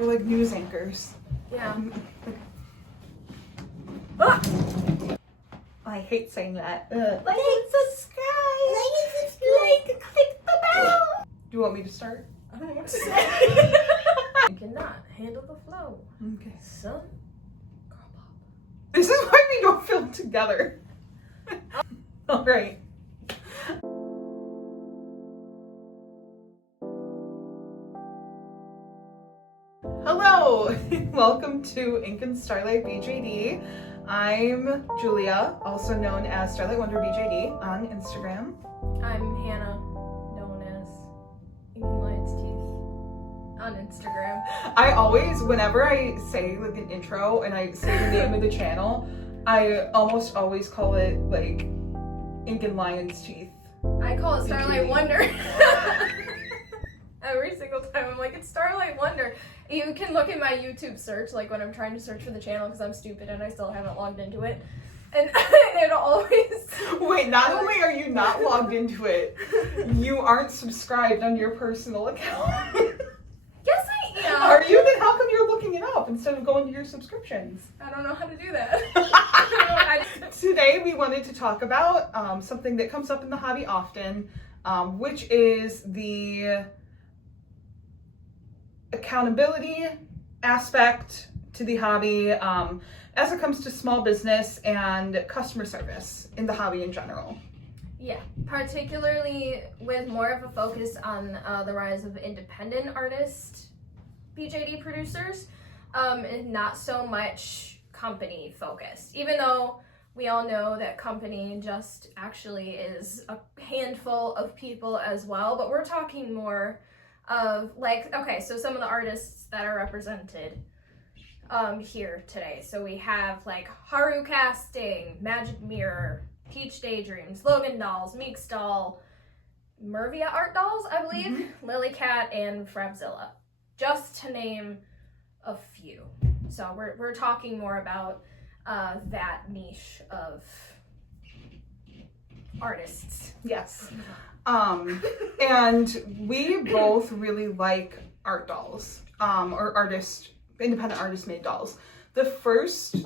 We're like news anchors. Yeah. I hate saying that. Like and subscribe. Like, click the bell. Do you want me to start? I don't know what to say. You cannot handle the flow. Okay. Son. Girl pop. This is why we don't film together. All right. Hello, welcome to Ink and Starlight BJD. I'm Julia, also known as Starlight BJD on Instagram. I'm Hannah, known as InkNLionsTeeth on Instagram. I always, whenever I say like an intro and I say the name of the channel, I almost always call it like Ink and Lionsteeth. I call it Starlight Wonder. Every single time I'm like, it's Starlight Wonder. You can look at my YouTube search, like when I'm trying to search for the channel because I'm stupid and I still haven't logged into it. And it'll always... Wait, not only are you not logged into it, you aren't subscribed on your personal account. Yes, I am. Are you? Then how come you're looking it up instead of going to your subscriptions? I don't know how to do that. Today we wanted to talk about something that comes up in the hobby often, which is the accountability aspect to the hobby as it comes to small business and customer service in the hobby in general. Yeah, particularly with more of a focus on the rise of independent artist BJD producers, and not so much company focused, even though we all know that company just actually is a handful of people as well, but we're talking more of like, okay, so some of the artists that are represented here today. So we have like Haru Casting, Magic Mirror, Peach Daydreams, Logan Dolls, Meek's Doll, Mervia Art Dolls, I believe, Lily Cat, and Frabzilla, just to name a few. So we're talking more about that niche of artists. Yes. And we both really like art dolls, or independent artist made dolls. The first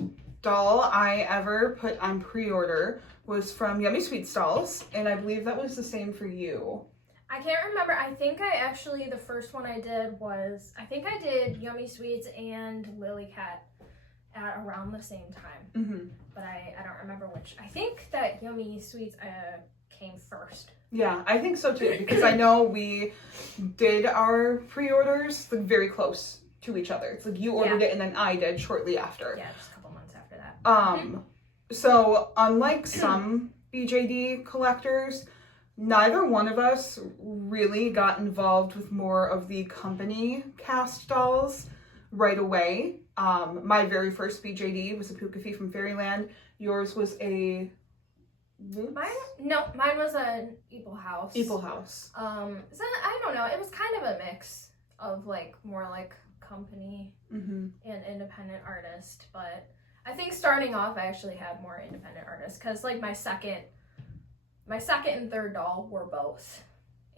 doll I ever put on pre-order was from Yummy Sweets Dolls, and I believe that was the same for you. I can't remember. I think the first one I did was, I think I did Yummy Sweets and Lily Cat at around the same time. Mm-hmm. But I don't remember which. I think that Yummy Sweets came first. Yeah, I think so too, because I know we did our pre-orders like very close to each other. It's like you ordered it and then I did shortly after. Yeah, just a couple months after that. So unlike some BJD collectors, neither one of us really got involved with more of the company cast dolls right away. My very first BJD was a Pukafee from Fairyland. Yours was a Mine was an Eagle House. Eagle House. I don't know. It was kind of a mix of like more like company and independent artist, but I think starting off I actually had more independent artists because like my second and third doll were both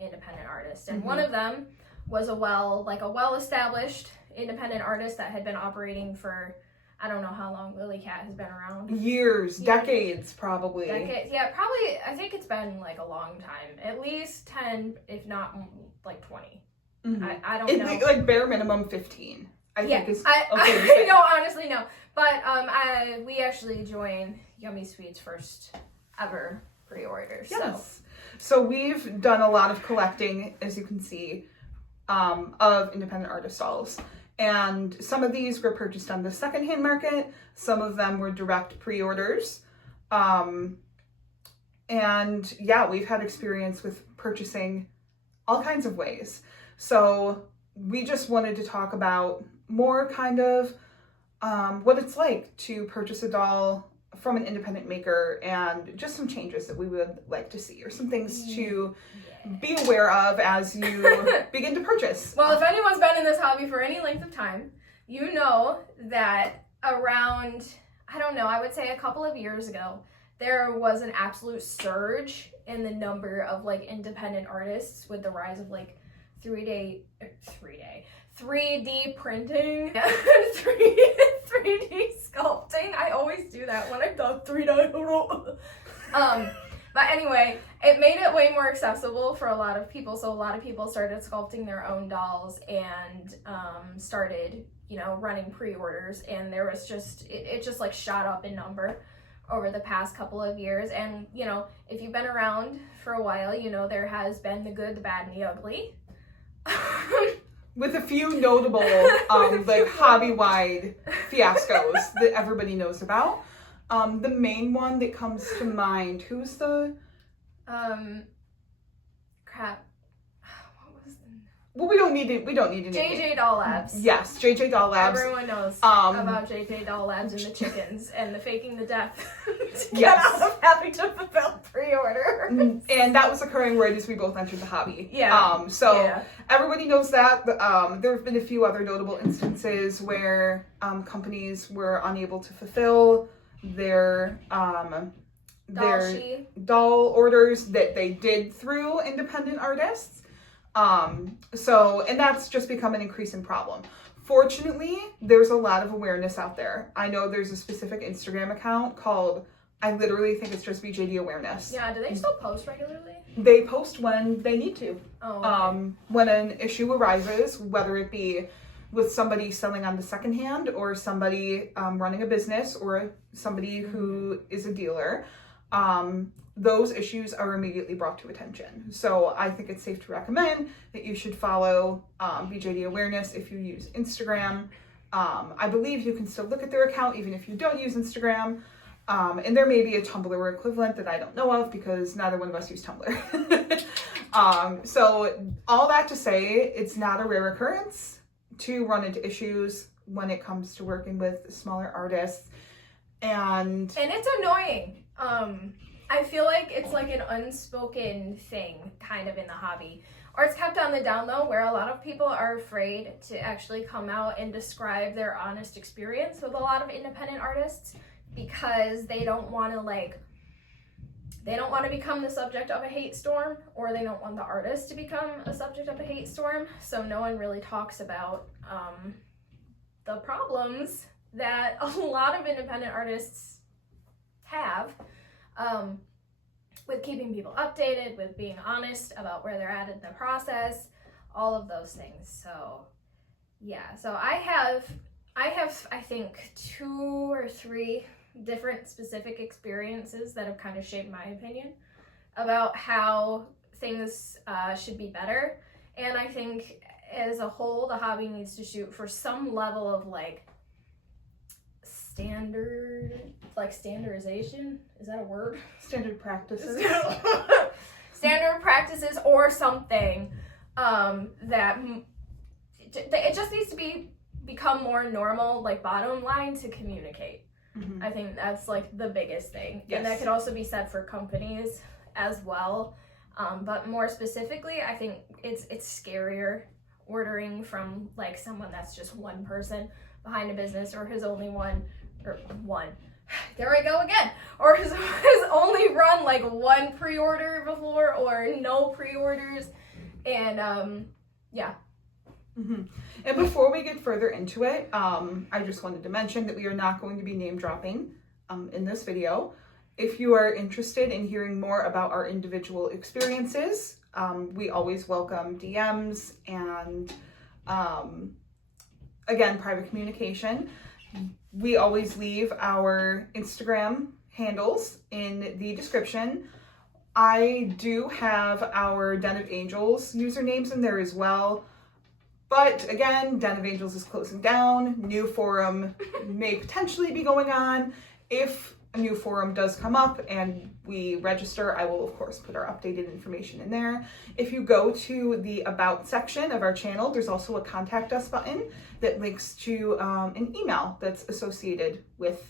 independent artists, and one of them was a well-established independent artist that had been operating for, I don't know how long Lily Cat has been around. Years, decades probably. Decades, yeah, probably. I think it's been like a long time, at least 10, if not like 20. I don't know. Like bare minimum 15. I think is okay. No, honestly, no. But we actually joined Yummy Sweet's first ever pre-order. Yes. So we've done a lot of collecting, as you can see, of independent artist dolls. And some of these were purchased on the secondhand market. Some of them were direct pre-orders. And yeah, we've had experience with purchasing all kinds of ways. So we just wanted to talk about more kind of what it's like to purchase a doll from an independent maker and just some changes that we would like to see or some things to be aware of as you begin to purchase. Well, if anyone's been in this hobby for any length of time, you know that around, I don't know, I would say a couple of years ago, there was an absolute surge in the number of like independent artists with the rise of like 3D printing, 3D sculpting. I always do that when I thought 3D. But anyway, it made it way more accessible for a lot of people. So a lot of people started sculpting their own dolls and started, you know, running pre-orders. And there was just, it just like shot up in number over the past couple of years. And, you know, if you've been around for a while, you know, there has been the good, the bad, and the ugly. With a few notable, like hobby-wide fiascos that everybody knows about. The main one that comes to mind, who's the... Crap. What was the... Well, we don't need to name JJ Doll Labs. Yes, JJ Doll Labs. Everyone knows about JJ Doll Labs and the chickens and the faking the death to get out of having to fulfill pre-order. And that was occurring right as we both entered the hobby. Yeah. Everybody knows that. There have been a few other notable instances where companies were unable to fulfill their doll orders that they did through independent artists. And that's just become an increasing problem. Fortunately, there's a lot of awareness out there. I know there's a specific Instagram account called, I literally think it's just BJD Awareness. Yeah, do they still post regularly? They post when they need to. Oh, okay. When an issue arises, whether it be with somebody selling on the second hand or somebody running a business or somebody who is a dealer, those issues are immediately brought to attention. So I think it's safe to recommend that you should follow BJD Awareness if you use Instagram. I believe you can still look at their account even if you don't use Instagram. And there may be a Tumblr equivalent that I don't know of because neither one of us use Tumblr. So all that to say, it's not a rare occurrence to run into issues when it comes to working with smaller artists. And it's annoying. I feel like it's like an unspoken thing kind of in the hobby. Or it's kept on the down low where a lot of people are afraid to actually come out and describe their honest experience with a lot of independent artists because they don't want to become the subject of a hate storm, or they don't want the artist to become a subject of a hate storm. So no one really talks about the problems that a lot of independent artists have with keeping people updated, with being honest about where they're at in the process, all of those things. So yeah, so I have I think 2 or 3 different specific experiences that have kind of shaped my opinion about how things should be better. And I think as a whole, the hobby needs to shoot for some level of like standardization. Is that a word? standard practices. Standard practices or something that it just needs to become more normal, like bottom line, to communicate. Mm-hmm. I think that's like the biggest thing. Yes. And that could also be said for companies as well. But more specifically, I think it's scarier ordering from like someone that's just one person behind a business, or has only one. There I go again. Or has only run like one pre-order before, or no pre-orders. And yeah. Mm-hmm. And before we get further into it, I just wanted to mention that we are not going to be name dropping in this video. If you are interested in hearing more about our individual experiences, we always welcome DMs and, again, private communication. We always leave our Instagram handles in the description. I do have our Den of Angels usernames in there as well. But again, Den of Angels is closing down. New forum may potentially be going on. If a new forum does come up and we register, I will of course put our updated information in there. If you go to the About section of our channel, there's also a Contact Us button that links to an email that's associated with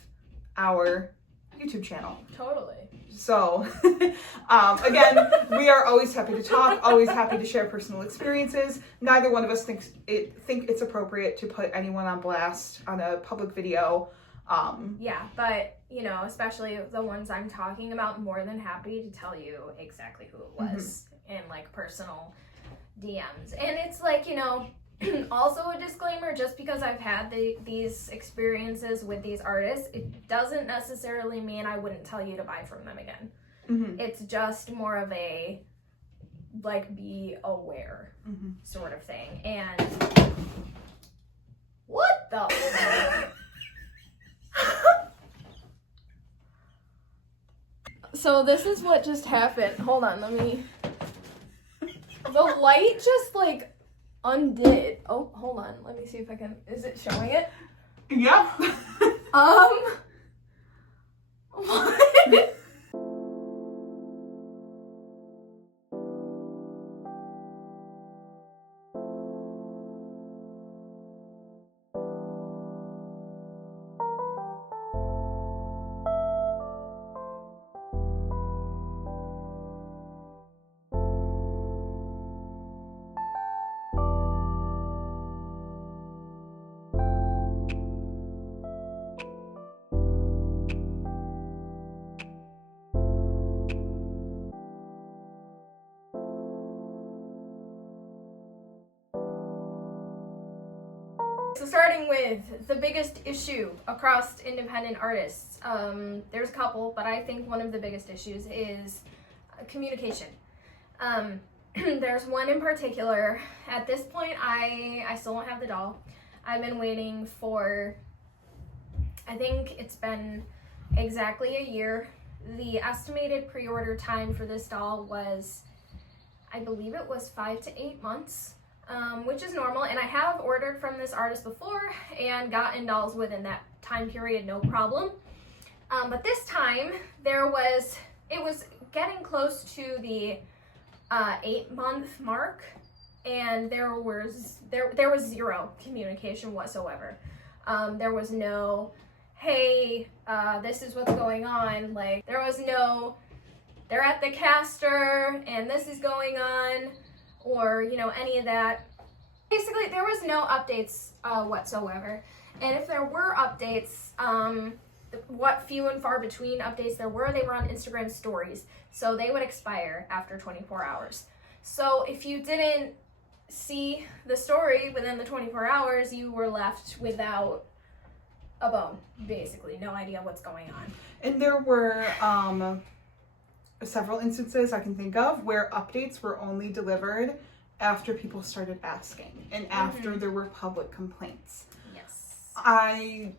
our YouTube channel. Totally. So, again, we are always happy to talk, always happy to share personal experiences. Neither one of us think it's appropriate to put anyone on blast on a public video. Yeah, but, you know, especially the ones I'm talking about, more than happy to tell you exactly who it was in, like, personal DMs. And it's like, you know, also a disclaimer, just because I've had these experiences with these artists, it doesn't necessarily mean I wouldn't tell you to buy from them again. Mm-hmm. It's just more of a, like, be aware sort of thing. And what the So this is what just happened. Hold on, let me... The light just, like, undid. Oh, hold on. Let me see if I can... Is it showing it? Yep. What? So starting with the biggest issue across independent artists, there's a couple, but I think one of the biggest issues is communication. There's one in particular. At this point, I still don't have the doll. I've been waiting for, I think it's been exactly a year. The estimated pre-order time for this doll was, I believe it was 5 to 8 months. Which is normal, and I have ordered from this artist before and gotten dolls within that time period, no problem. But this time it was getting close to the 8-month mark, and there was zero communication whatsoever. There was no, hey, this is what's going on. Like, there was no, they're at the caster and this is going on, or, you know, any of that. Basically, there was no updates whatsoever. And if there were updates, what few and far between updates there were, they were on Instagram stories. So they would expire after 24 hours. So if you didn't see the story within the 24 hours, you were left without a bone, basically. No idea what's going on. And there were several instances I can think of where updates were only delivered after people started asking and after there were public complaints. Yes. I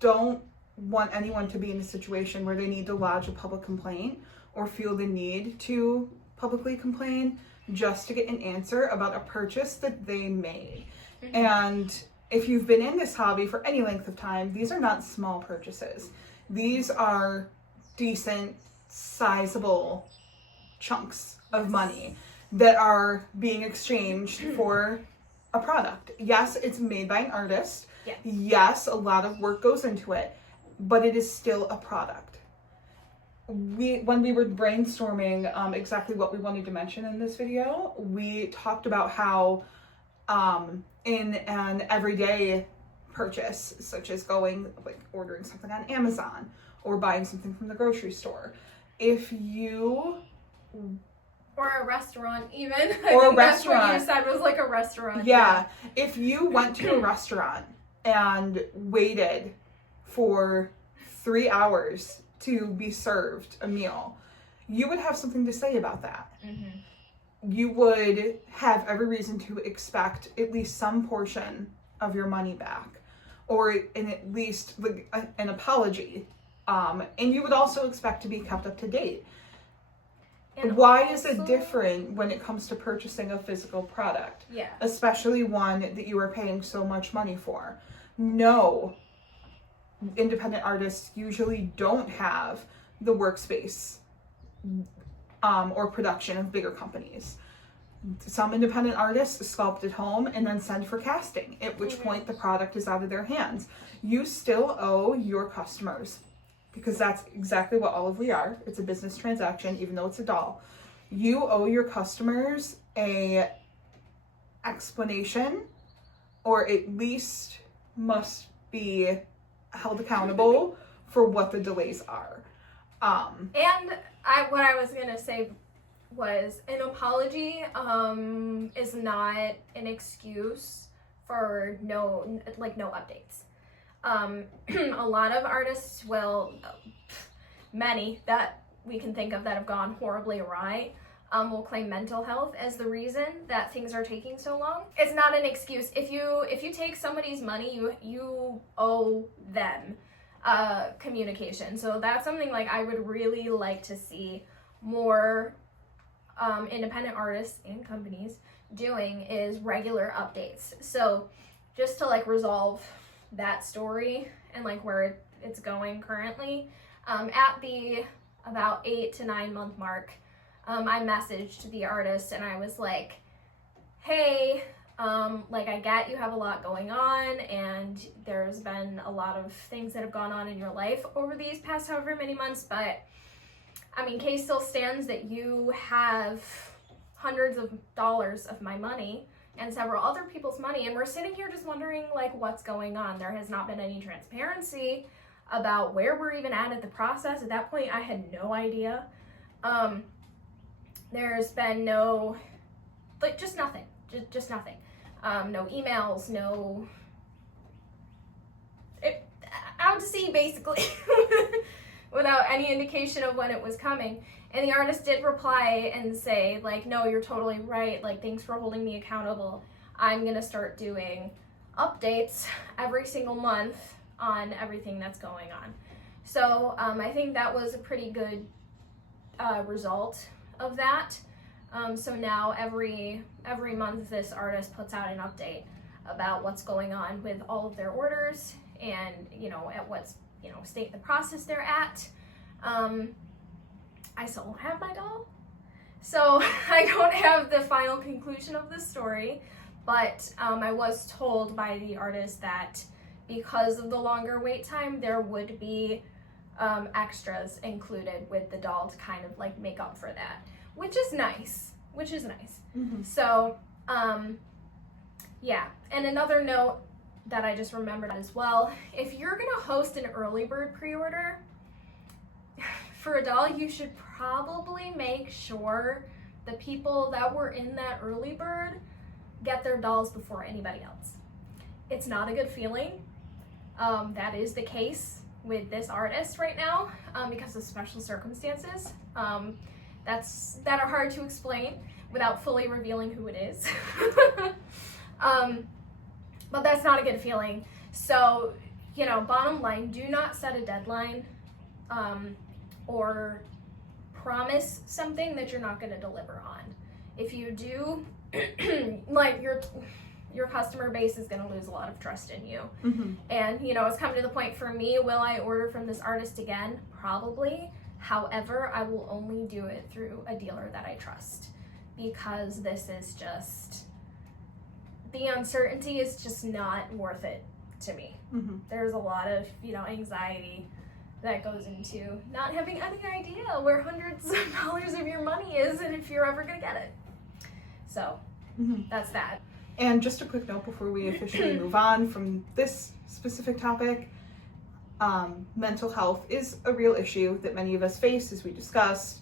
don't want anyone to be in a situation where they need to lodge a public complaint or feel the need to publicly complain just to get an answer about a purchase that they made. And if you've been in this hobby for any length of time, these are not small purchases. These are decent, sizable chunks of money that are being exchanged for a product. Yes, it's made by an artist. Yeah. Yes, a lot of work goes into it, but it is still a product. When we were brainstorming exactly what we wanted to mention in this video, we talked about how in an everyday purchase, such as ordering something on Amazon or buying something from the grocery store, if you... Or a restaurant, even. Or a restaurant. That's what you said was like a restaurant. Yeah. If you went to a restaurant and waited for 3 hours to be served a meal, you would have something to say about that. You would have every reason to expect at least some portion of your money back, or at least an apology. And you would also expect to be kept up to date. And why is it different when it comes to purchasing a physical product? Yeah. Especially one that you are paying so much money for. No, independent artists usually don't have the workspace or production of bigger companies. Some independent artists sculpt at home and then send for casting, at which point the product is out of their hands. You still owe your customers, because that's exactly what all of we are. It's a business transaction, even though it's a doll. You owe your customers a explanation, or at least must be held accountable for what the delays are. And what I was gonna say was an apology is not an excuse for no updates. A lot of artists will, many that we can think of that have gone horribly awry, will claim mental health as the reason that things are taking so long. It's not an excuse. If you take somebody's money, you owe them communication. So that's something like I would really like to see more independent artists and companies doing, is regular updates. So just to like resolve that story and like where it's going currently, at the about 8 to 9 month mark, I messaged the artist and I was like, hey, like I get you have a lot going on and there's been a lot of things that have gone on in your life over these past however many months, but I mean, case still stands that you have hundreds of dollars of my money and several other people's money, and we're sitting here just wondering like what's going on. There has not been any transparency about where we're even at the process. At that point, I had no idea. There's been no, like, just nothing, just nothing. No emails, no, out to sea basically, without any indication of when it was coming. And the artist did reply and say like, no, you're totally right, like thanks for holding me accountable. I'm gonna start doing updates every single month on everything that's going on. So I think that was a pretty good result of that. So now every month this artist puts out an update about what's going on with all of their orders and, you know, at what, you know, state the process they're at. I still don't have my doll, so I don't have the final conclusion of the story, but I was told by the artist that because of the longer wait time, there would be extras included with the doll to kind of like make up for that, which is nice. Mm-hmm. So, yeah. And another note that I just remembered as well, if you're gonna host an early bird pre-order for a doll, you should probably make sure the people that were in that early bird get their dolls before anybody else. It's not a good feeling. That is the case with this artist right now because of special circumstances that are hard to explain without fully revealing who it is. But that's not a good feeling. So, you know, bottom line, do not set a deadline or promise something that you're not going to deliver on. If you do, like your customer base is going to lose a lot of trust in you. Mm-hmm. And, you know, it's come to the point for me, will I order from this artist again? Probably. However, I will only do it through a dealer that I trust, because this is just, the uncertainty is just not worth it to me. Mm-hmm. There's a lot of, you know, anxiety that goes into not having any idea where hundreds of dollars of your money is and if you're ever going to get it. So that's that. And just a quick note before we officially move on from this specific topic, mental health is a real issue that many of us face, as we discussed.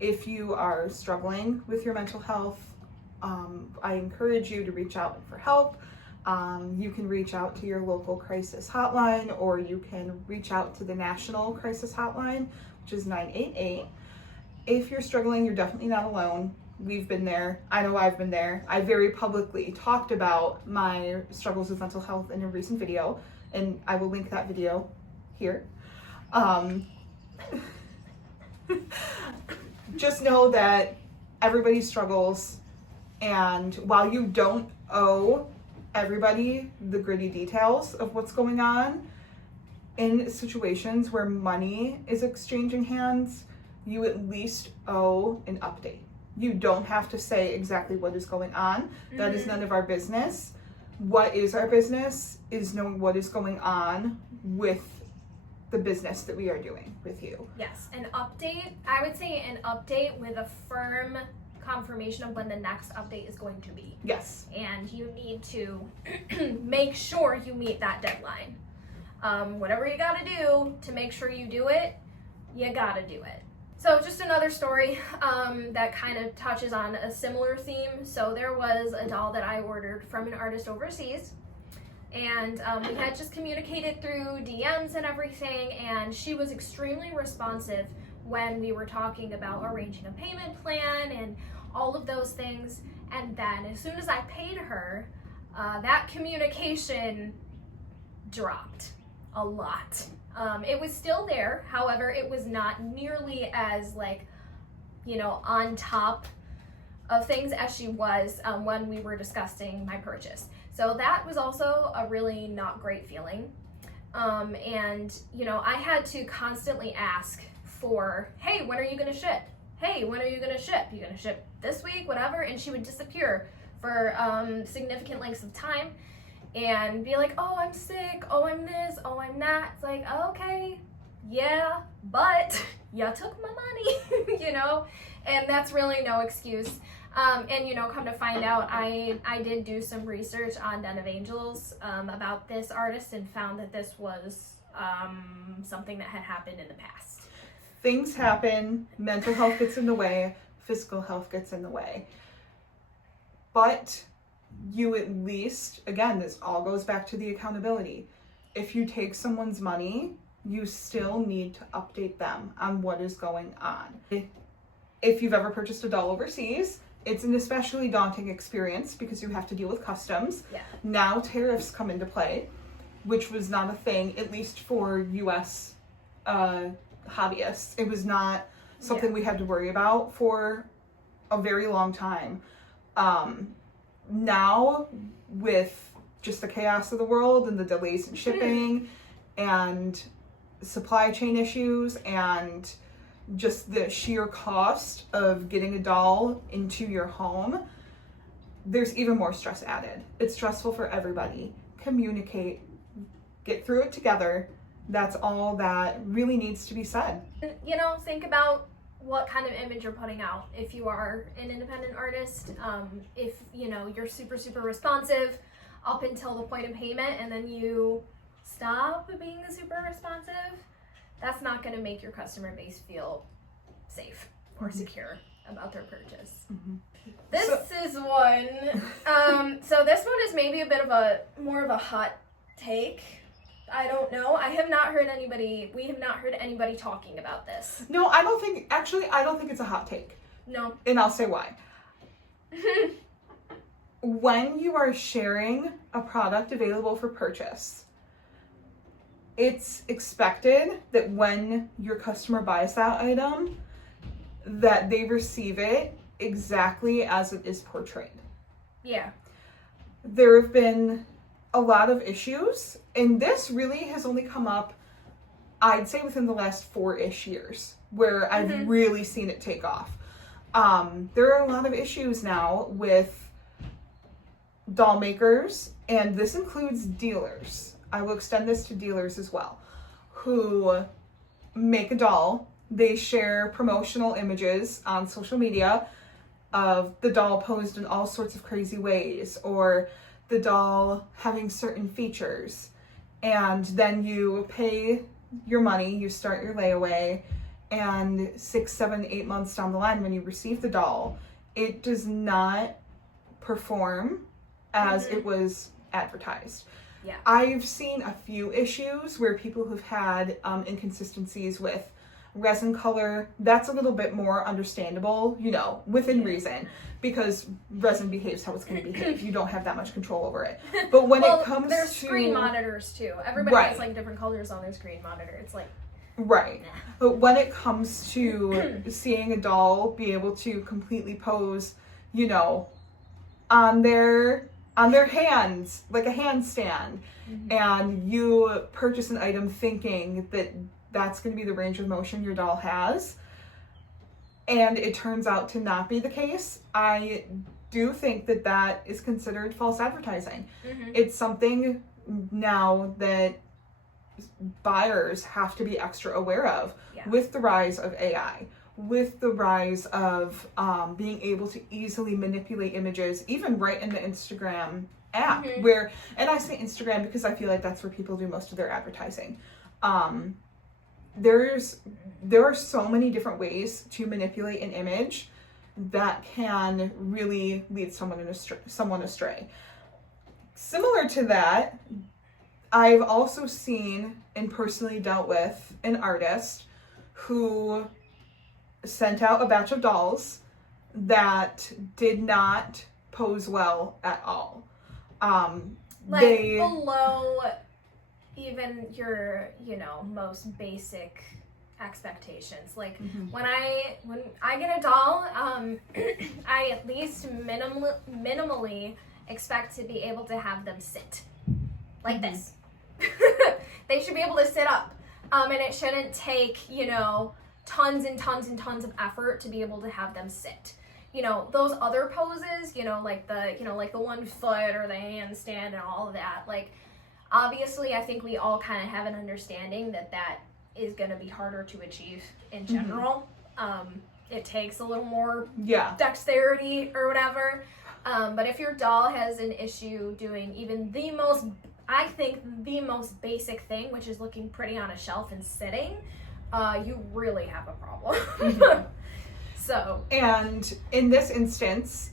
If you are struggling with your mental health, I encourage you to reach out for help. You can reach out to your local crisis hotline, or you can reach out to the national crisis hotline, which is 988. If you're struggling, you're definitely not alone. We've been there. I know I've been there. I very publicly talked about my struggles with mental health in a recent video, and I will link that video here. Just know that everybody struggles, and while you don't owe everybody the gritty details of what's going on, in situations where money is exchanging hands, you at least owe an update. You don't have to say exactly what is going on. Mm-hmm. That is none of our business. What is our business is knowing what is going on with the business that we are doing with you. Yes, an update, I would say an update with a firm confirmation of when the next update is going to be. Yes. And you need to make sure you meet that deadline. Whatever you gotta do to make sure you do it, you gotta do it. So just another story that kind of touches on a similar theme. So there was a doll that I ordered from an artist overseas, and we had just communicated through DMs and everything, and she was extremely responsive when we were talking about arranging a payment plan and all of those things. And then as soon as I paid her, that communication dropped a lot. It was still there, however, it was not nearly as on top of things as she was when we were discussing my purchase. So that was also a really not great feeling. And I had to constantly ask for, hey, when are you gonna ship? Hey, when are you gonna ship? You gonna ship this week, whatever? And she would disappear for significant lengths of time and be like, oh, I'm sick, oh, I'm this, oh, I'm that. It's like, okay, yeah, but you took my money, and that's really no excuse. And come to find out, I did do some research on Den of Angels about this artist and found that this was something that had happened in the past. Things happen, mental health gets in the way, physical health gets in the way. But you at least, again, this all goes back to the accountability. If you take someone's money, you still need to update them on what is going on. If you've ever purchased a doll overseas, it's an especially daunting experience because you have to deal with customs. Yeah. Now tariffs come into play, which was not a thing, at least for US hobbyists. It was not something we had to worry about for a very long time. Now, with just the chaos of the world and the delays in shipping and supply chain issues and just the sheer cost of getting a doll into your home, there's even more stress added. It's stressful for everybody. Communicate, get through it together. That's all that really needs to be said. Think about what kind of image you're putting out. If you are an independent artist, if you're super, super responsive up until the point of payment and then you stop being super responsive, that's not going to make your customer base feel safe or secure about their purchase. This is one. So this one is maybe a bit of more of a hot take. I don't know. We have not heard anybody talking about this. No, I don't think it's a hot take. No. And I'll say why. When you are sharing a product available for purchase, it's expected that when your customer buys that item, that they receive it exactly as it is portrayed. Yeah. There have been a lot of issues, and this really has only come up, I'd say, within the last 4-ish years, where I've really seen it take off. There are a lot of issues now with doll makers, and this includes dealers. I will extend this to dealers as well, who make a doll. They share promotional images on social media of the doll posed in all sorts of crazy ways, or the doll having certain features, and then you pay your money, you start your layaway, and 6, 7, 8 months down the line when you receive the doll, it does not perform as it was advertised. Yeah. I've seen a few issues where people who've had inconsistencies with resin color. That's a little bit more understandable, within reason, because resin behaves how it's going to behave. You don't have that much control over it. But when it comes there's to screen monitors too. Everybody has different colors on their screen monitor. It's like right. But when it comes to seeing a doll be able to completely pose, on their hands, like a handstand, and you purchase an item thinking that that's going to be the range of motion your doll has, and it turns out to not be the case, I do think that is considered false advertising. It's something now that buyers have to be extra aware of with the rise of AI, with the rise of being able to easily manipulate images, even right in the Instagram app, and I say Instagram because I feel like that's where people do most of their advertising. there are so many different ways to manipulate an image that can really lead someone astray. Similar to that, I've also seen and personally dealt with an artist who sent out a batch of dolls that did not pose well at all. Below even your, most basic expectations. Like when I get a doll, I at least minimally expect to be able to have them sit like this. They should be able to sit up, and it shouldn't take tons and tons and tons of effort to be able to have them sit. Those other poses, like the 1 foot or the handstand and all of that, like obviously I think we all kind of have an understanding that is going to be harder to achieve in general. It takes a little more dexterity or whatever. But if your doll has an issue doing even the most basic thing, which is looking pretty on a shelf and sitting, you really have a problem. So. And in this instance,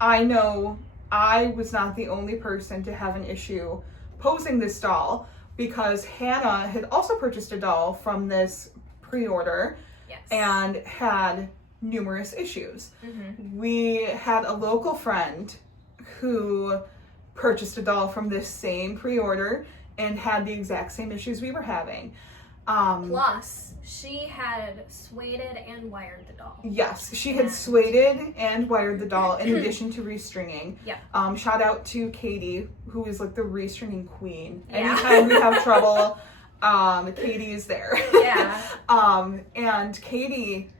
I know I was not the only person to have an issue posing this doll, because Hannah had also purchased a doll from this pre-order and had numerous issues. We had a local friend who purchased a doll from this same pre-order and had the exact same issues we were having. Plus, she had sueded and wired the doll. Yes, she had sueded and wired the doll in addition to restringing. Yeah. Shout out to Katie, who is like the restringing queen. Anytime we have trouble, Katie is there. Yeah. And Katie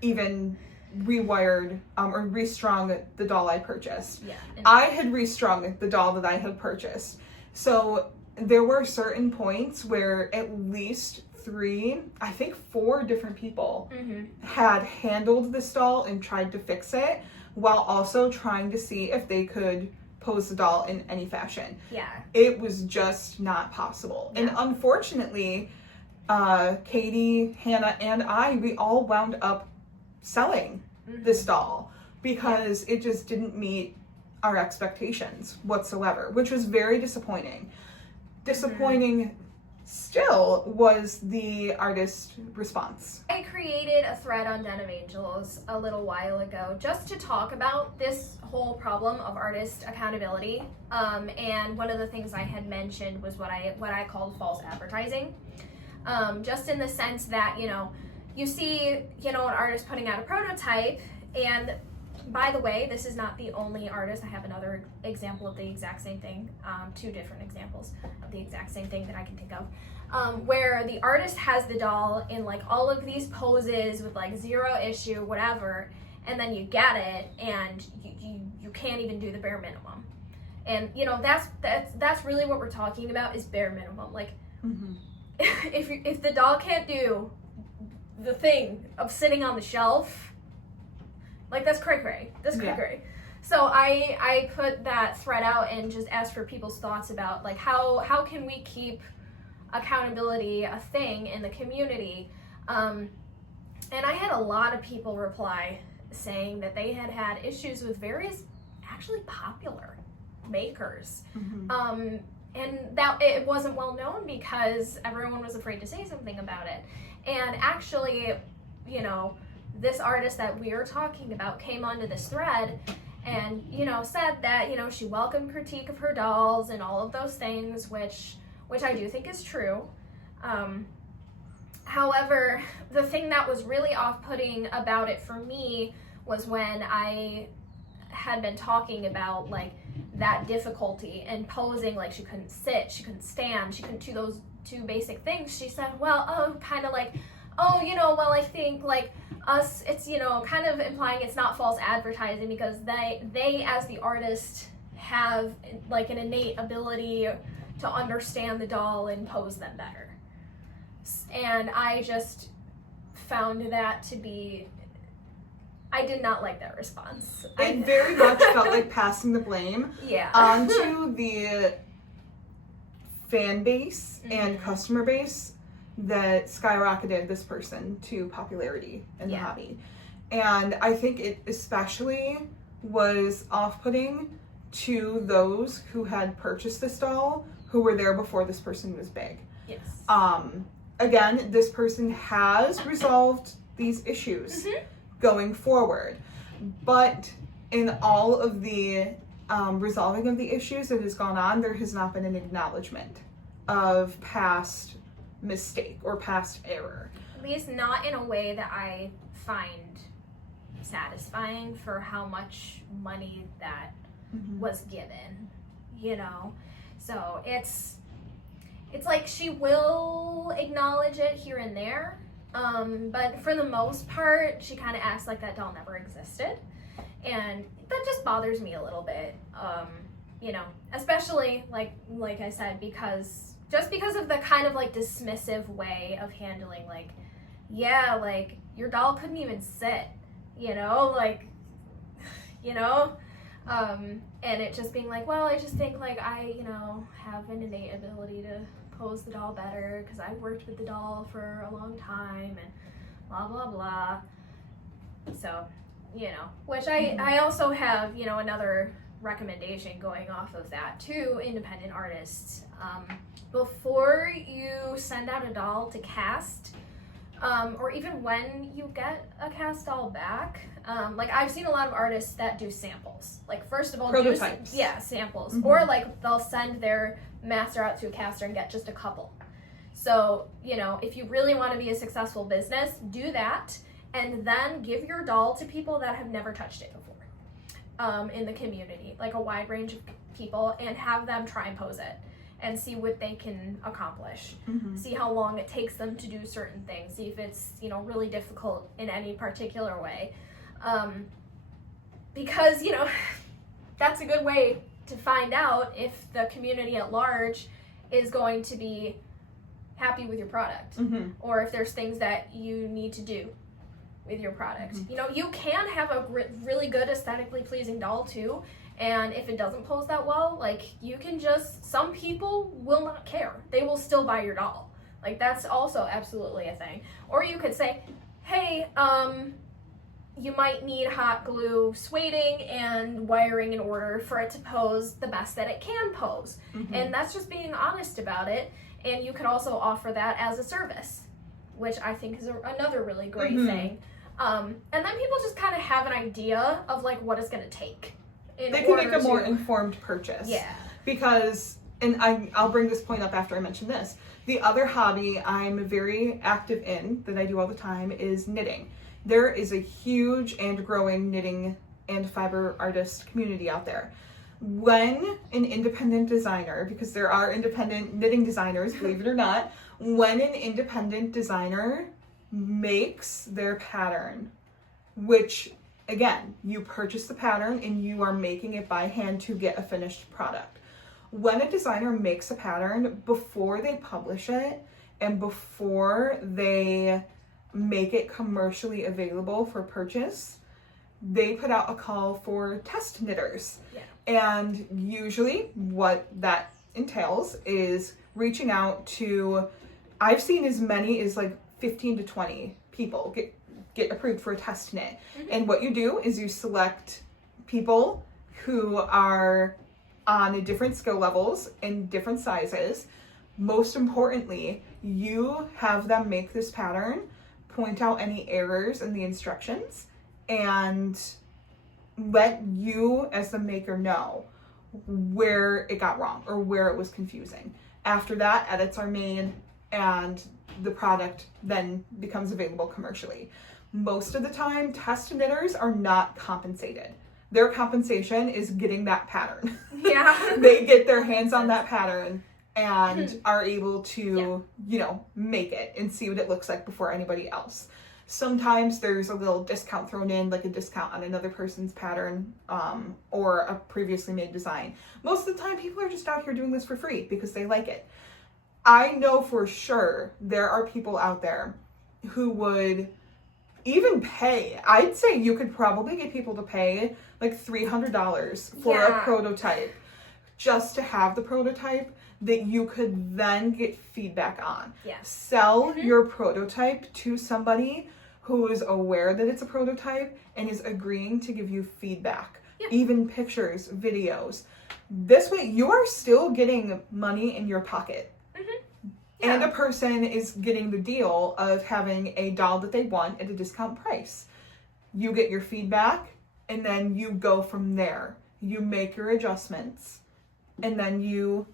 even rewired or restrung the doll I purchased. Yeah. I had restrung the doll that I had purchased. So there were certain points where at least 4 different people had handled this doll and tried to fix it, while also trying to see if they could pose the doll in any fashion. Yeah. It was just not possible. Yeah. And unfortunately, Katie, Hannah, and we all wound up selling this doll because it just didn't meet our expectations whatsoever, which was very disappointing. Disappointing still was the artist response. I created a thread on Denim Angels a little while ago just to talk about this whole problem of artist accountability. And one of the things I had mentioned was what I called false advertising. Just in the sense that, you see, an artist putting out a prototype, and by the way, this is not the only artist. I have another example of the exact same thing, 2 different examples of the exact same thing that I can think of, where the artist has the doll in like all of these poses with like 0 issue, whatever, and then you get it and you can't even do the bare minimum. And that's really what we're talking about, is bare minimum. Like if the doll can't do the thing of sitting on the shelf, like that's cray-cray. That's cray-cray. So I put that thread out and just asked for people's thoughts about like how can we keep accountability a thing in the community. And I had a lot of people reply saying that they had issues with various actually popular makers. And that it wasn't well known because everyone was afraid to say something about it. And actually, this artist that we are talking about came onto this thread and, said that, she welcomed critique of her dolls and all of those things, which I do think is true. However, the thing that was really off-putting about it for me was when I had been talking about, like, that difficulty and posing, like, she couldn't sit, she couldn't stand, she couldn't do those 2 basic things. She said, I think, like, us, it's, kind of implying it's not false advertising because they as the artist have, like, an innate ability to understand the doll and pose them better. And I just found that to be, I did not like that response. It very much felt like passing the blame onto the fan base and customer base that skyrocketed this person to popularity in the Yeah. hobby. And I think it especially was off-putting to those who had purchased this doll, who were there before this person was big. Yes. Again, this person has resolved these issues going forward, but in all of the resolving of the issues that has gone on, there has not been an acknowledgement of past mistake or past error. At least not in a way that I find satisfying for how much money that was given, you know? So it's like she will acknowledge it here and there, but for the most part, she kind of acts like that doll never existed, and that just bothers me a little bit, you know, especially like I said, because of the kind of like dismissive way of handling, like, yeah, like your doll couldn't even sit, you know, like, you know, and it just being like, well, I just think like I, you know, have an innate ability to pose the doll better because I've worked with the doll for a long time and blah blah blah. So, you know, which I also have, you know, another recommendation going off of that to independent artists. Before you send out a doll to cast, or even when you get a cast doll back, like I've seen a lot of artists that do samples. Like first of all, prototypes. Samples. Or like they'll send their master out to a caster and get just a couple. So, you know, if you really want to be a successful business, do that, and then give your doll to people that have never touched it before, in the community, like a wide range of people, and have them try and pose it and see what they can accomplish. See how long it takes them to do certain things. See if it's, you know, really difficult in any particular way. Because, you know, that's a good way to find out if the community at large is going to be happy with your product, or if there's things that you need to do with your product. You know, you can have a really good aesthetically pleasing doll too, and if it doesn't pose that well, like you can just, some people will not care. They will still buy your doll. Like that's also absolutely a thing. Or you could say, hey, you might need hot glue sueding and wiring in order for it to pose the best that it can pose. And that's just being honest about it. And you could also offer that as a service, which I think is another really great thing. And then people just kind of have an idea of like what it's going to take. They can make a more informed purchase. Yeah. Because, and I'll bring this point up after I mention this, the other hobby I'm very active in, that I do all the time, is knitting. There is a huge and growing knitting and fiber artist community out there. When an independent designer, because there are independent knitting designers, believe it or not, when an independent designer makes their pattern, which again, you purchase the pattern and you are making it by hand to get a finished product. When a designer makes a pattern, before they publish it and before they make it commercially available for purchase, they put out a call for test knitters. And usually what that entails is reaching out to, I've seen as many as like 15 to 20 people get approved for a test knit. And what you do is you select people who are on different skill levels and different sizes. Most importantly, you have them make this pattern, point out any errors in the instructions, and let you as the maker know where it got wrong or where it was confusing. After that, edits are made and the product then becomes available commercially. Most of the time, test knitters are not compensated. Their compensation is getting that pattern. Yeah. They get their hands on that pattern and are able to, you know, make it and see what it looks like before anybody else. Sometimes there's a little discount thrown in, like a discount on another person's pattern, or a previously made design. Most of the time, people are just out here doing this for free because they like it. I know for sure there are people out there who would even pay. I'd say you could probably get people to pay like $300 for a prototype just to have the prototype that you could then get feedback on. Yes. Sell your prototype to somebody who is aware that it's a prototype and is agreeing to give you feedback, even pictures, videos. This way, you are still getting money in your pocket. And a person is getting the deal of having a doll that they want at a discount price. You get your feedback, and then you go from there. You make your adjustments, and then you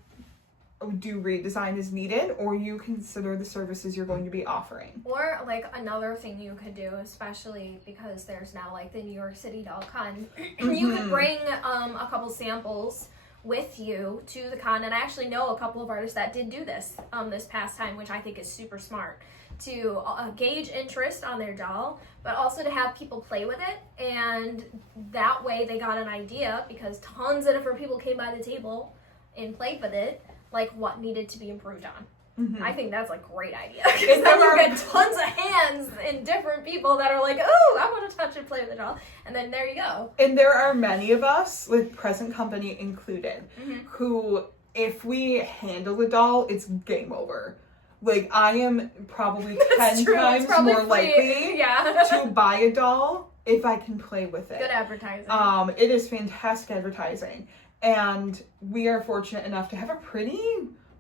do redesign as needed, or you consider the services you're going to be offering. Or like another thing you could do, especially because there's now like the New York City Doll Con, you could bring a couple samples with you to the con. And I actually know a couple of artists that did do this this past time, which I think is super smart, to gauge interest on their doll, but also to have people play with it. And that way they got an idea, because tons of different people came by the table and played with it, like what needed to be improved on. I think that's a great idea, because then you get tons of hands and different people that are like, oh, I want to touch and play with the doll, and then there you go. And there are many of us, with present company included, who, if we handle the doll, it's game over. Like, I am probably 10 times more likely to buy a doll if I can play with it. Good advertising. It is fantastic advertising. And we are fortunate enough to have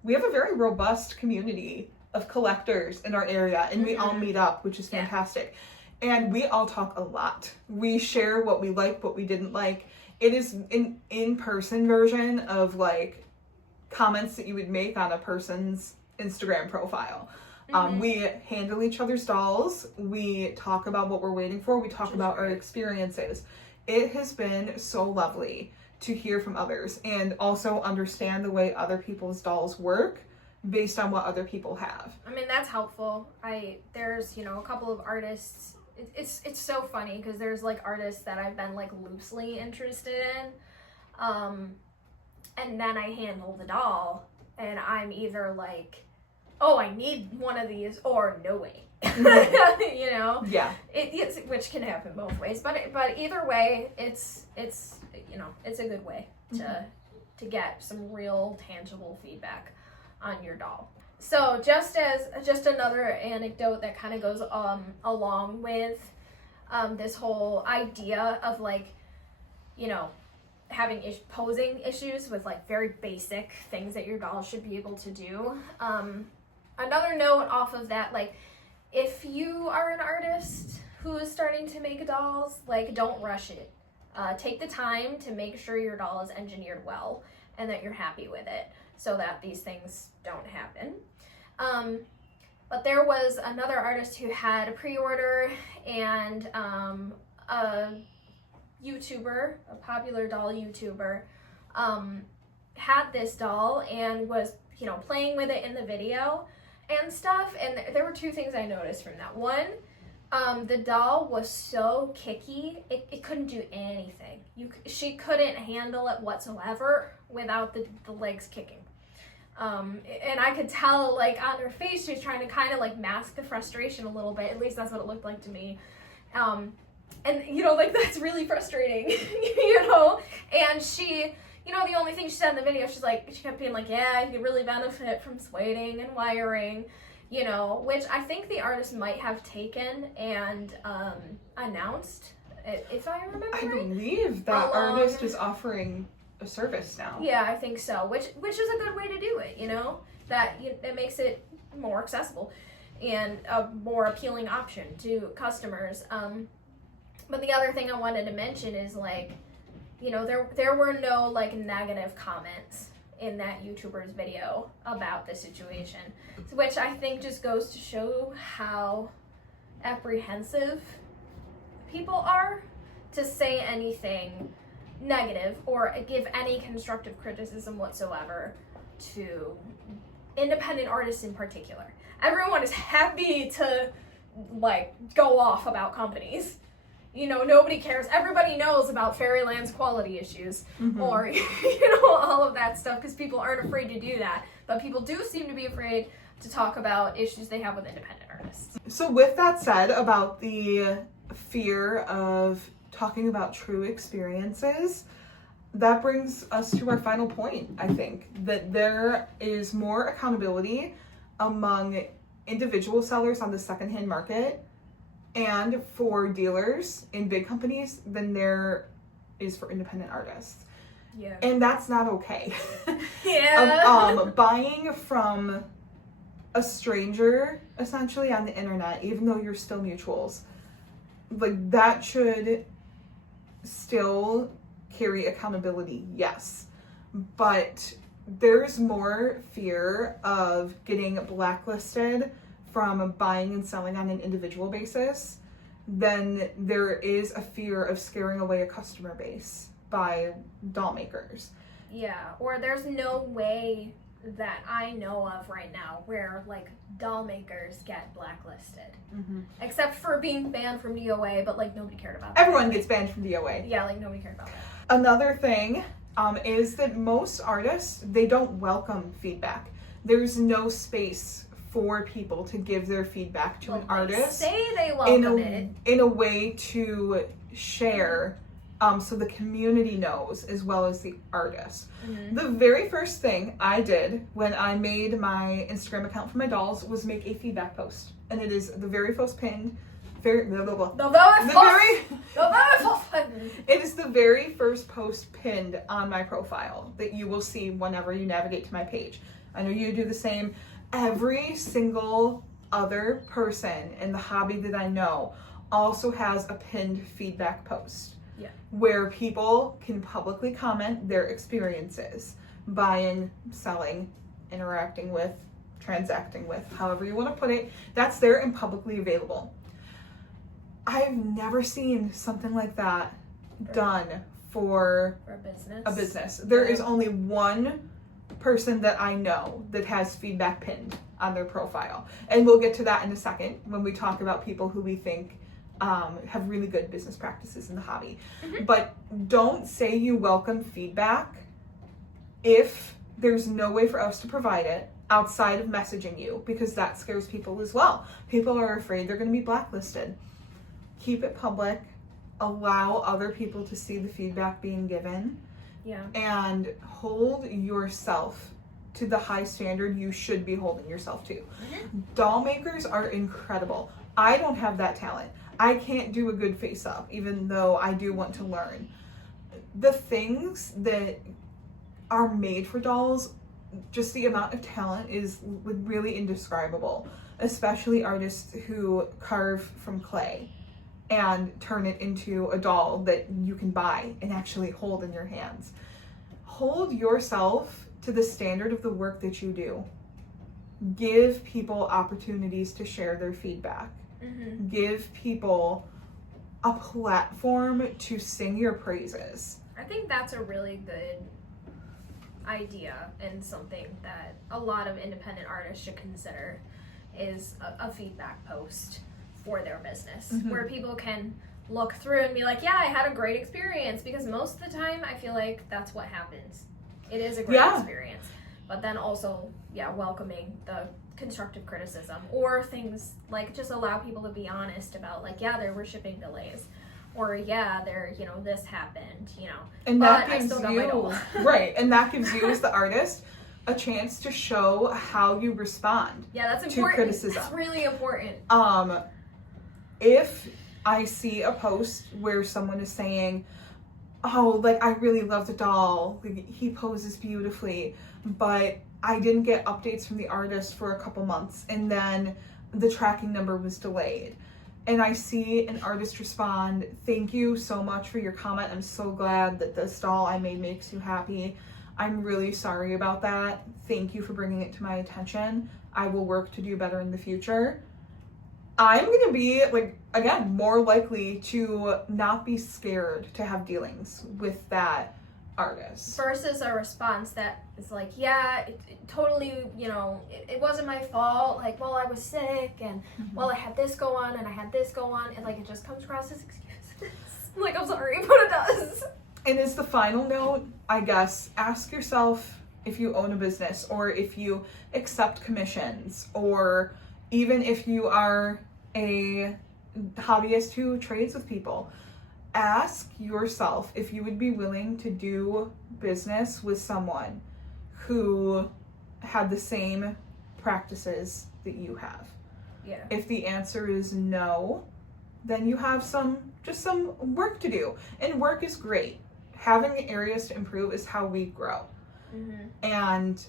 we have a very robust community of collectors in our area, and we all meet up, which is fantastic. And we all talk a lot. We share what we like, what we didn't like. It is an in-person version of like comments that you would make on a person's Instagram profile. We handle each other's dolls. We talk about what we're waiting for. We talk about our experiences. It has been so lovely to hear from others and also understand the way other people's dolls work based on what other people have. I mean, that's helpful. There's, a couple of artists. It's so funny because there's like artists that I've been like loosely interested in. And then I handle the doll and I'm either like, oh, I need one of these, or no way. Yeah. It's which can happen both ways, but either way, it's a good way to get some real tangible feedback on your doll. So just another anecdote that kind of goes along with this whole idea of like, having posing issues with like very basic things that your doll should be able to do. Another note off of that, like, if you are an artist who is starting to make dolls, like, don't rush it. Take the time to make sure your doll is engineered well and that you're happy with it so that these things don't happen. But there was another artist who had a pre-order, and a YouTuber, a popular doll YouTuber, had this doll and was, playing with it in the video and stuff. And there were two things I noticed from that. One, the doll was so kicky, it couldn't do anything. She couldn't handle it whatsoever without the legs kicking. And I could tell, like, on her face, she was trying to kind of, like, mask the frustration a little bit. At least that's what it looked like to me. And, like, that's really frustrating, And she, the only thing she said in the video, she kept being like, yeah, you could really benefit from sueding and wiring, which I think the artist might have taken and announced, if I remember right. I believe that artist is offering a service now. Yeah, I think so, which is a good way to do it, that it makes it more accessible and a more appealing option to customers. But the other thing I wanted to mention is, like, there were no, like, negative comments in that YouTuber's video about the situation, which I think just goes to show how apprehensive people are to say anything negative or give any constructive criticism whatsoever to independent artists in particular. Everyone is happy to, like, go off about companies. Nobody cares. Everybody knows about Fairyland's quality issues, or, all of that stuff, because people aren't afraid to do that. But people do seem to be afraid to talk about issues they have with independent artists. So with that said, about the fear of talking about true experiences, that brings us to our final point, I think, that there is more accountability among individual sellers on the secondhand market and for dealers in big companies than there is for independent artists. Yeah. And that's not okay. Yeah. Buying from a stranger, essentially, on the internet, even though you're still mutuals, like, that should still carry accountability, yes. But there's more fear of getting blacklisted from buying and selling on an individual basis than there is a fear of scaring away a customer base by doll makers. Yeah, or there's no way that I know of right now where, like, doll makers get blacklisted. Mm-hmm. Except for being banned from DOA, but, like, nobody cared about that. Everyone gets banned from DOA. Yeah, like, nobody cared about that. Another thing is that most artists, they don't welcome feedback. There's no space for people to give their feedback to an artist. Say they welcome it. In a way to share, so the community knows as well as the artist. Mm-hmm. The very first thing I did when I made my Instagram account for my dolls was make a feedback post. And it is the very first pinned, it is the very first post pinned on my profile that you will see whenever you navigate to my page. I know you do the same. Every single other person in the hobby that I know also has a pinned feedback post. Yeah. Where people can publicly comment their experiences, buying, selling, interacting with, transacting with, however you want to put it. That's there and publicly available. I've never seen something like that done for a business. There is only one person that I know that has feedback pinned on their profile. And we'll get to that in a second when we talk about people who we think have really good business practices in the hobby. Mm-hmm. But don't say you welcome feedback if there's no way for us to provide it outside of messaging you, because that scares people as well. People are afraid they're going to be blacklisted. Keep it public. Allow other people to see the feedback being given. Yeah. And hold yourself to the high standard you should be holding yourself to. Mm-hmm. Doll makers are incredible. I don't have that talent. I can't do a good face up, even though I do want to learn. The things that are made for dolls, just the amount of talent is really indescribable, especially artists who carve from clay and turn it into a doll that you can buy and actually hold in your hands. Hold yourself to the standard of the work that you do. Give people opportunities to share their feedback. Mm-hmm. Give people a platform to sing your praises. I think that's a really good idea and something that a lot of independent artists should consider is a feedback post for their business, mm-hmm. where people can look through and be like, yeah, I had a great experience, because most of the time I feel like that's what happens. It is a great experience. But then also, welcoming the constructive criticism or things like just allow people to be honest about, like, there were shipping delays, or there, this happened, and but that I gives still got my doll. Right, and that gives you as the artist a chance to show how you respond. Yeah, that's important. To criticism. That's really important. If I see a post where someone is saying, oh, like, I really love the doll, like, he poses beautifully, but I didn't get updates from the artist for a couple months, and then the tracking number was delayed. And I see an artist respond, thank you so much for your comment. I'm so glad that this doll I made makes you happy. I'm really sorry about that. Thank you for bringing it to my attention. I will work to do better in the future. I'm going to be, like, again, more likely to not be scared to have dealings with that artist. Versus a response that is like, it totally, it wasn't my fault. Like, well, I was sick, and mm-hmm. well, I had this go on, and I had this go on, and, like, it just comes across as excuses. Like, I'm sorry, but it does. And as the final note, I guess, ask yourself if you own a business, or if you accept commissions, or even if you are a hobbyist who trades with people. ask yourself if you would be willing to do business with someone who had the same practices that you have. Yeah. If the answer is no, then you have some work to do. And work is great. Having areas to improve is how we grow. And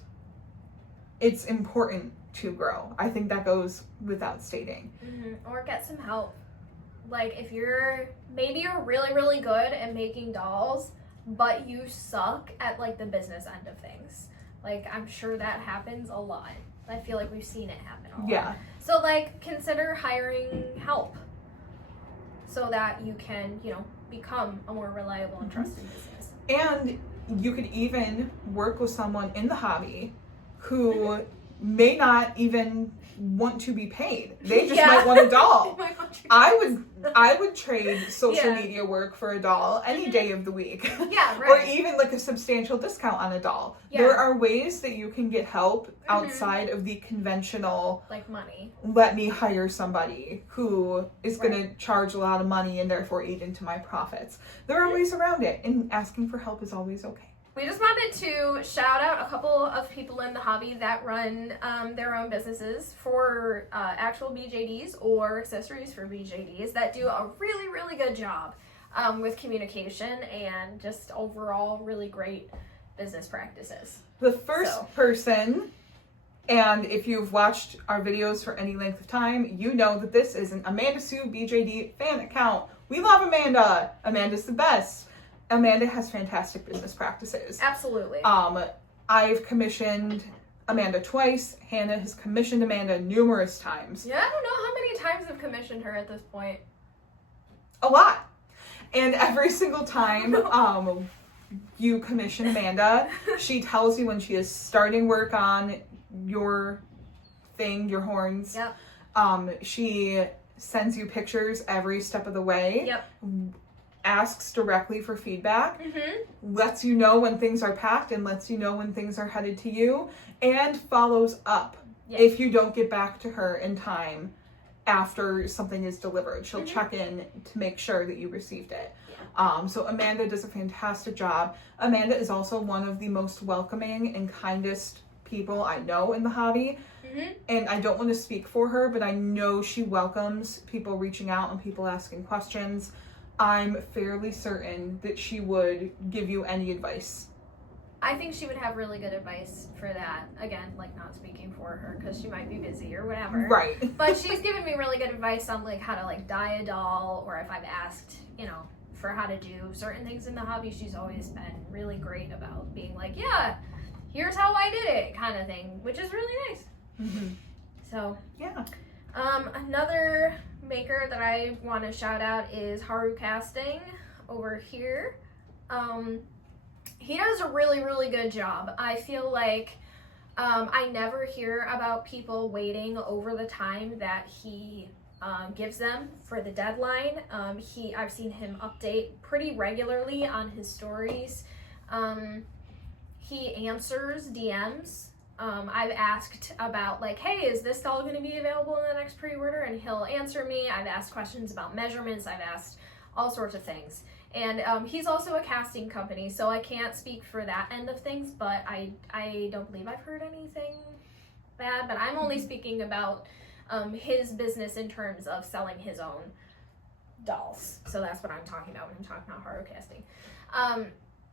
it's important to grow. I think that goes without stating. Or get some help. Like, if maybe you're really, really good at making dolls, but you suck at, like, the business end of things. Like, I'm sure that happens a lot. I feel like we've seen it happen a lot. Yeah. So, like, consider hiring help so that you can, become a more reliable and trusted business. And you could even work with someone in the hobby who may not even want to be paid. They just might want a doll. I would trade social media work for a doll any day of the week. Yeah, right. Or even like a substantial discount on a doll. Yeah. There are ways that you can get help outside of the conventional, like, money. Let me hire somebody who is going to charge a lot of money and therefore eat into my profits. There are ways around it, and asking for help is always okay. We just wanted to shout out a couple of people in the hobby that run their own businesses for actual BJDs or accessories for BJDs that do a really, really good job with communication and just overall really great business practices. The first person, and if you've watched our videos for any length of time, you know that this is an Amanda Sue BJD fan account. We love Amanda. Amanda's the best. Amanda has fantastic business practices. Absolutely. I've commissioned Amanda twice. Hannah has commissioned Amanda numerous times. Yeah, I don't know how many times I've commissioned her at this point. A lot. And every single time you commission Amanda, she tells you when she is starting work on your thing, your horns. Yep. She sends you pictures every step of the way. Yep. Asks directly for feedback, lets you know when things are packed and lets you know when things are headed to you, and follows up if you don't get back to her in time after something is delivered. She'll check in to make sure that you received it. So Amanda does a fantastic job. Amanda is also one of the most welcoming and kindest people I know in the hobby. And I don't want to speak for her, but I know she welcomes people reaching out and people asking questions. I'm fairly certain that she would give you any advice. I think she would have really good advice for that. Again, like, not speaking for her because she might be busy or whatever. Right. But she's given me really good advice on, like, how to, like, dye a doll, or if I've asked, for how to do certain things in the hobby. She's always been really great about being like, yeah, here's how I did it, kind of thing, which is really nice. So, yeah. Another maker that I want to shout out is Haru Casting over here. He does a really, really good job. I feel like I never hear about people waiting over the time that he gives them for the deadline. I've seen him update pretty regularly on his stories. He answers DMs. I've asked about, like, hey, is this doll going to be available in the next pre-order? And he'll answer me. I've asked questions about measurements. I've asked all sorts of things. And he's also a casting company, so I can't speak for that end of things, but I don't believe I've heard anything bad. But I'm only speaking about his business in terms of selling his own dolls. So that's what I'm talking about when I'm talking about Haru Casting.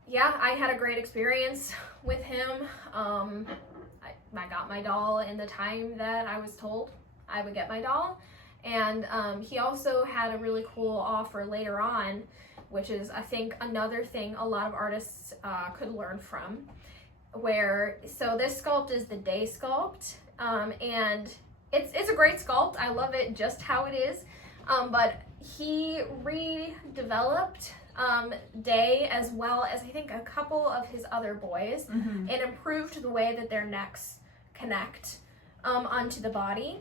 Yeah, I had a great experience with him. I got my doll in the time that I was told I would get my doll. And he also had a really cool offer later on, which is, I think, another thing a lot of artists could learn from. So this sculpt is the Day sculpt, and it's a great sculpt. I love it just how it is. But he redeveloped Day, as well as I think a couple of his other boys, and improved the way that their necks connect onto the body,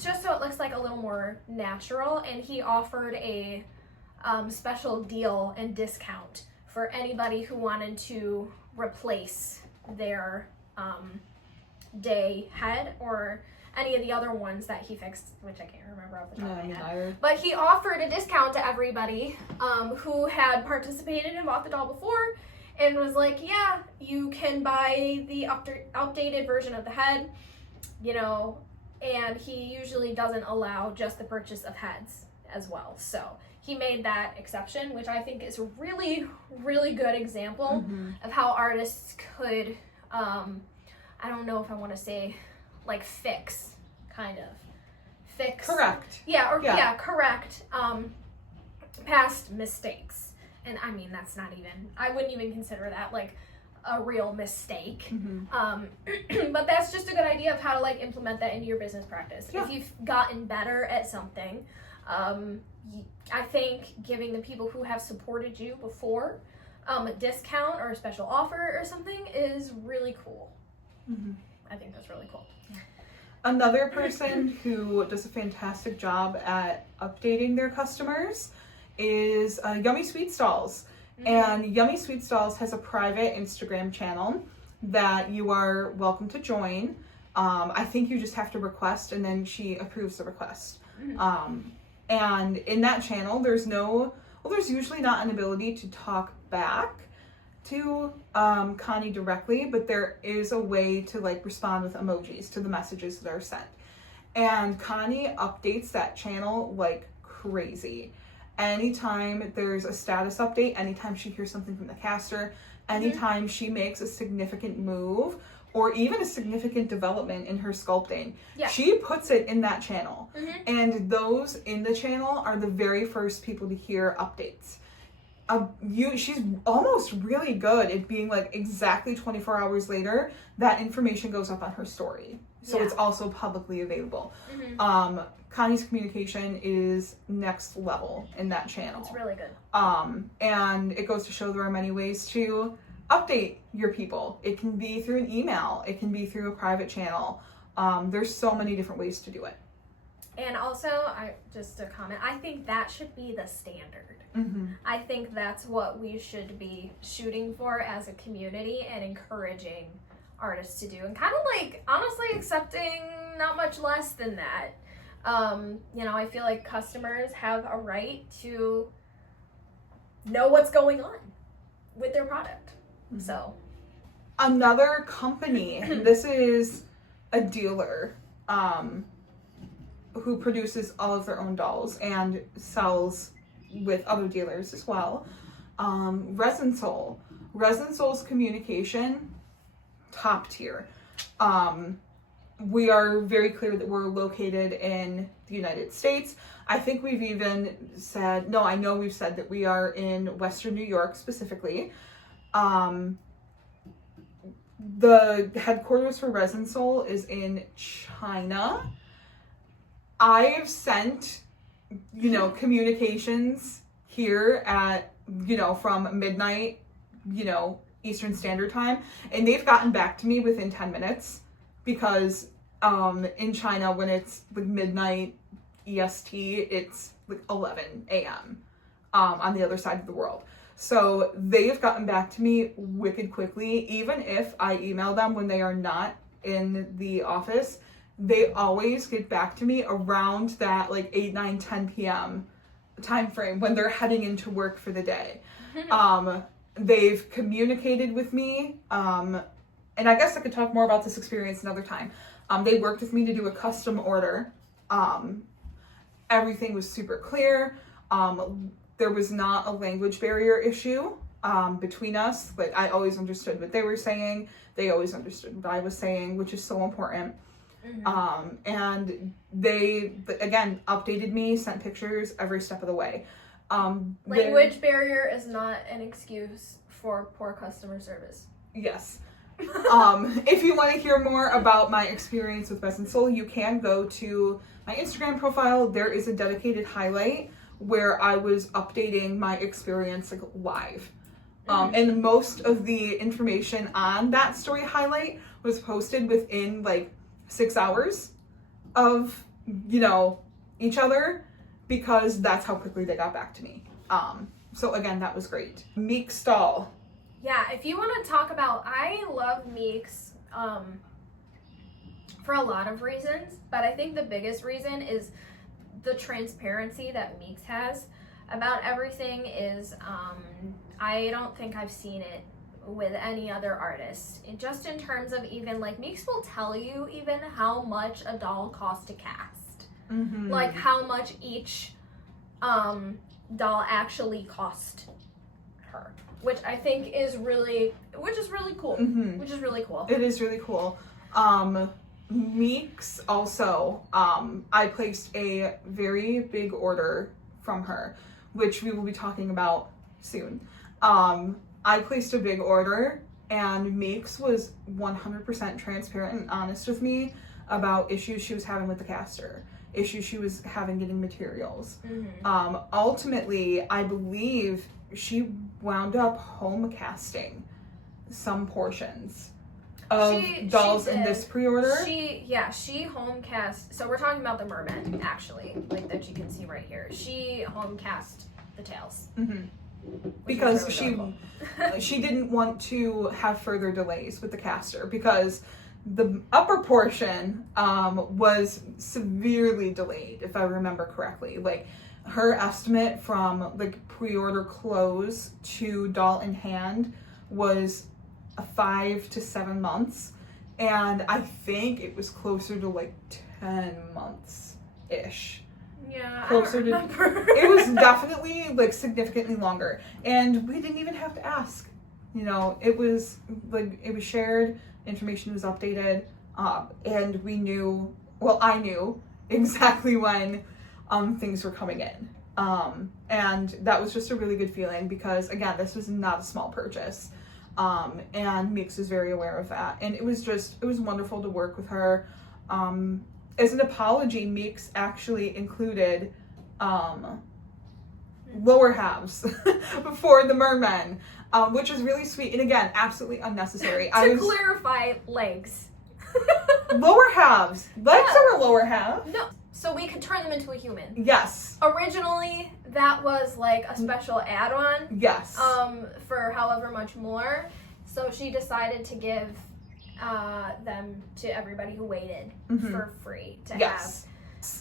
just so it looks like a little more natural. And he offered a special deal and discount for anybody who wanted to replace their day head or any of the other ones that he fixed, which I can't remember off the top of my head. But he offered a discount to everybody who had participated and bought the doll before, and was like, yeah, you can buy the updated version of the head, you know, and he usually doesn't allow just the purchase of heads as well. So he made that exception, which I think is a really, really good example of how artists could, I don't know if I want to say, like, fix. Correct. Yeah, correct past mistakes. And I mean, that's not even, I wouldn't even consider that like a real mistake. But that's just a good idea of how to like implement that into your business practice. If you've gotten better at something, I think giving the people who have supported you before a discount or a special offer or something is really cool. I think that's really cool. Another person who does a fantastic job at updating their customers is Yummy Sweet Stalls. And Yummy Sweet Stalls has a private Instagram channel that you are welcome to join. I think you just have to request and then she approves the request. And in that channel, there's usually not an ability to talk back to Connie directly, but there is a way to like respond with emojis to the messages that are sent. And Connie updates that channel like crazy. Anytime there's a status update, anytime she hears something from the caster, anytime she makes a significant move or even a significant development in her sculpting, she puts it in that channel. And those in the channel are the very first people to hear updates. She's almost really good at being like exactly 24 hours later, that information goes up on her story. So it's also publicly available. Connie's communication is next level in that channel. It's really good. And it goes to show there are many ways to update your people. It can be through an email. It can be through a private channel. There's so many different ways to do it. And also, just a comment, I think that should be the standard. I think that's what we should be shooting for as a community and encouraging artists to do. And kind of like, honestly, accepting not much less than that. You know, I feel like customers have a right to know what's going on with their product. So, another company, this is a dealer, who produces all of their own dolls and sells with other dealers as well. Resin Soul. Resin Soul's communication, top tier. We are very clear that we're located in the United States. I think we've even said, no, I know we've said that we are in Western New York specifically. The headquarters for Resin Soul is in China. I've sent, communications here at, from midnight, Eastern Standard Time, and they've gotten back to me within 10 minutes because in China, when it's like midnight EST, it's like 11 a.m. On the other side of the world. So they've gotten back to me wicked quickly, even if I email them when they are not in the office. They always get back to me around that like 8, 9, 10 p.m. time frame when they're heading into work for the day. They've communicated with me, and I guess I could talk more about this experience another time. They worked with me to do a custom order. Everything was super clear. There was not a language barrier issue between us. Like, I always understood what they were saying. They always understood what I was saying, which is so important. And they, again, updated me, sent pictures every step of the way. Language barrier is not an excuse for poor customer service. Yes. If you want to hear more about my experience with Resin Soul, you can go to my Instagram profile. There is a dedicated highlight where I was updating my experience like live. And most of the information on that story highlight was posted within like 6 hours of, each other, because that's how quickly they got back to me. So again, that was great. Meek's Stall. Yeah, if you want to talk about, I love Meek's for a lot of reasons, but I think the biggest reason is the transparency that Meeks has about everything is, I don't think I've seen it with any other artist. Just in terms of even, like, Meeks will tell you even how much a doll costs to cast. Mm-hmm. Like, how much each doll actually cost her. Which I think is really cool. Mm-hmm. Which is really cool. It is really cool. Meeks also, I placed a very big order from her, which we will be talking about soon. I placed a big order, and Meeks was 100% transparent and honest with me about issues she was having with the caster, issues she was having getting materials. Mm-hmm. Ultimately, I believe she wound up home casting some portions of dolls in this pre-order. She home cast. So we're talking about the merman, actually, like that you can see right here. She home cast the tails. Mm-hmm. Because really cool. she didn't want to have further delays with the caster, because the upper portion was severely delayed, if I remember correctly. Like, her estimate from like pre-order close to doll in hand was 5 to 7 months, and I think it was closer to like 10 months ish. Yeah, Closer to it was definitely like significantly longer, and we didn't even have to ask. You know, it was like, it was shared, information was updated, and we knew, well, I knew exactly when things were coming in, and that was just a really good feeling, because again, this was not a small purchase, and Meeks was very aware of that, and it was wonderful to work with her. As an apology, Meeks actually included lower halves for the mermen, which is really sweet, and again, absolutely unnecessary. Clarify, legs. Lower halves. Legs are a lower half. No, so we could turn them into a human. Yes. Originally, that was like a special add-on. Yes. For however much more. So she decided to give them to everybody who waited for free to have.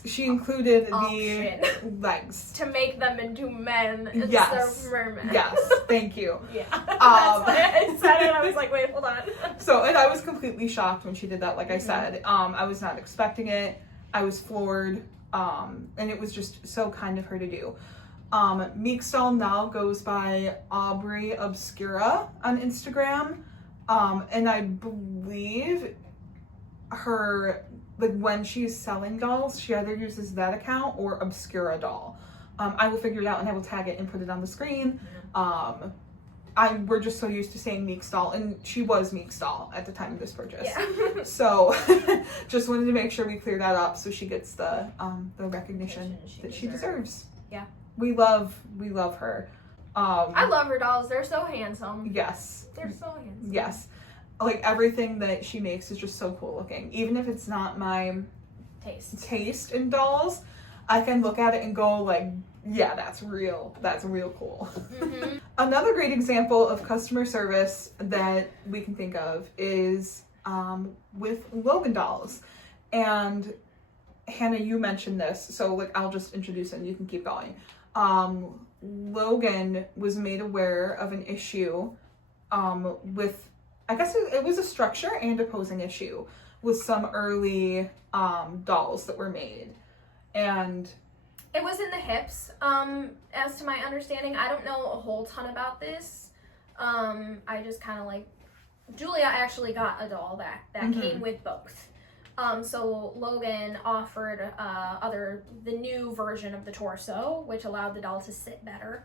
She included option the legs to make them into men instead of mermen. Yes, thank you. Yeah. That's why I said it. I was like, wait, hold on. So, and I was completely shocked when she did that. Like I said, I was not expecting it. I was floored, and it was just so kind of her to do. Meeks doll now goes by Aubrey Obscura on Instagram. And I believe her, like, when she's selling dolls, she either uses that account or Obscura doll. I will figure it out, and I will tag it and put it on the screen. We're just so used to saying Meeks doll, and she was Meeks doll at the time of this purchase. Yeah. So just wanted to make sure we clear that up so she gets the recognition that she deserves. Yeah. We love her. I love her dolls. They're so handsome. Yes. They're so handsome. Yes. Like, everything that she makes is just so cool looking. Even if it's not my taste in dolls, I can look at it and go like, yeah, that's real cool. Mm-hmm. Another great example of customer service that we can think of is with Logan dolls. And Hannah, you mentioned this, so like, I'll just introduce it and you can keep going. Logan was made aware of an issue with, I guess it was a structure and a posing issue with some early dolls that were made. And it was in the hips, as to my understanding. I don't know a whole ton about this. I just kind of like, Julia actually got a doll that came with both. So Logan offered the new version of the torso, which allowed the doll to sit better.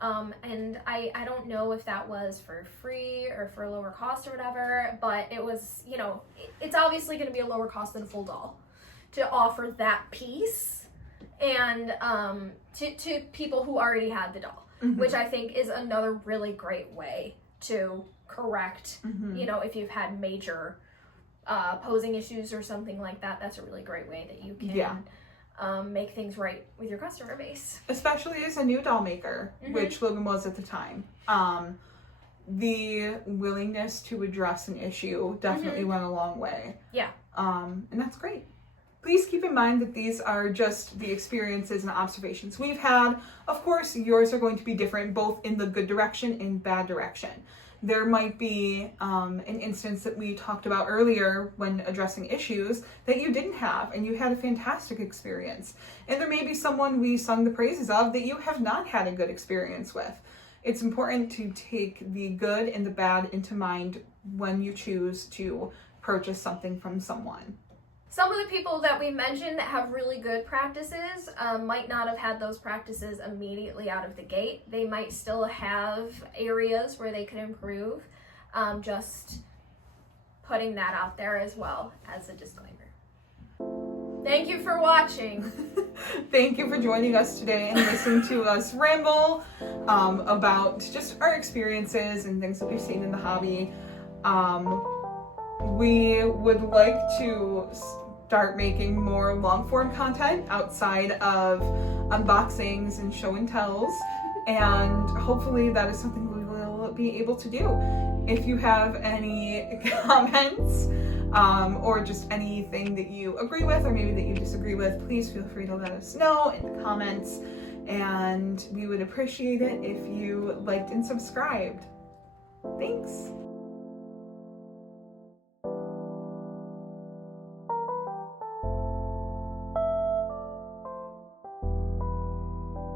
And I don't know if that was for free or for lower cost or whatever, but it was, you know, it's obviously going to be a lower cost than a full doll to offer that piece, and to people who already had the doll, which I think is another really great way to correct, you know, if you've had major posing issues or something like that. That's a really great way that you can make things right with your customer base. Especially as a new doll maker, which Logan was at the time. The willingness to address an issue definitely went a long way. Yeah. and that's great. Please keep in mind that these are just the experiences and observations we've had. Of course, yours are going to be different, both in the good direction and bad direction. There might be an instance that we talked about earlier when addressing issues that you didn't have and you had a fantastic experience. And there may be someone we sung the praises of that you have not had a good experience with. It's important to take the good and the bad into mind when you choose to purchase something from someone. Some of the people that we mentioned that have really good practices might not have had those practices immediately out of the gate. They might still have areas where they could improve. Just putting that out there as well as a disclaimer. Thank you for watching. Thank you for joining us today and listening to us ramble about just our experiences and things that we've seen in the hobby. We would like to start making more long-form content outside of unboxings and show and tells, and hopefully that is something we will be able to do. If you have any comments or just anything that you agree with or maybe that you disagree with, please feel free to let us know in the comments, and we would appreciate it if you liked and subscribed. Thanks!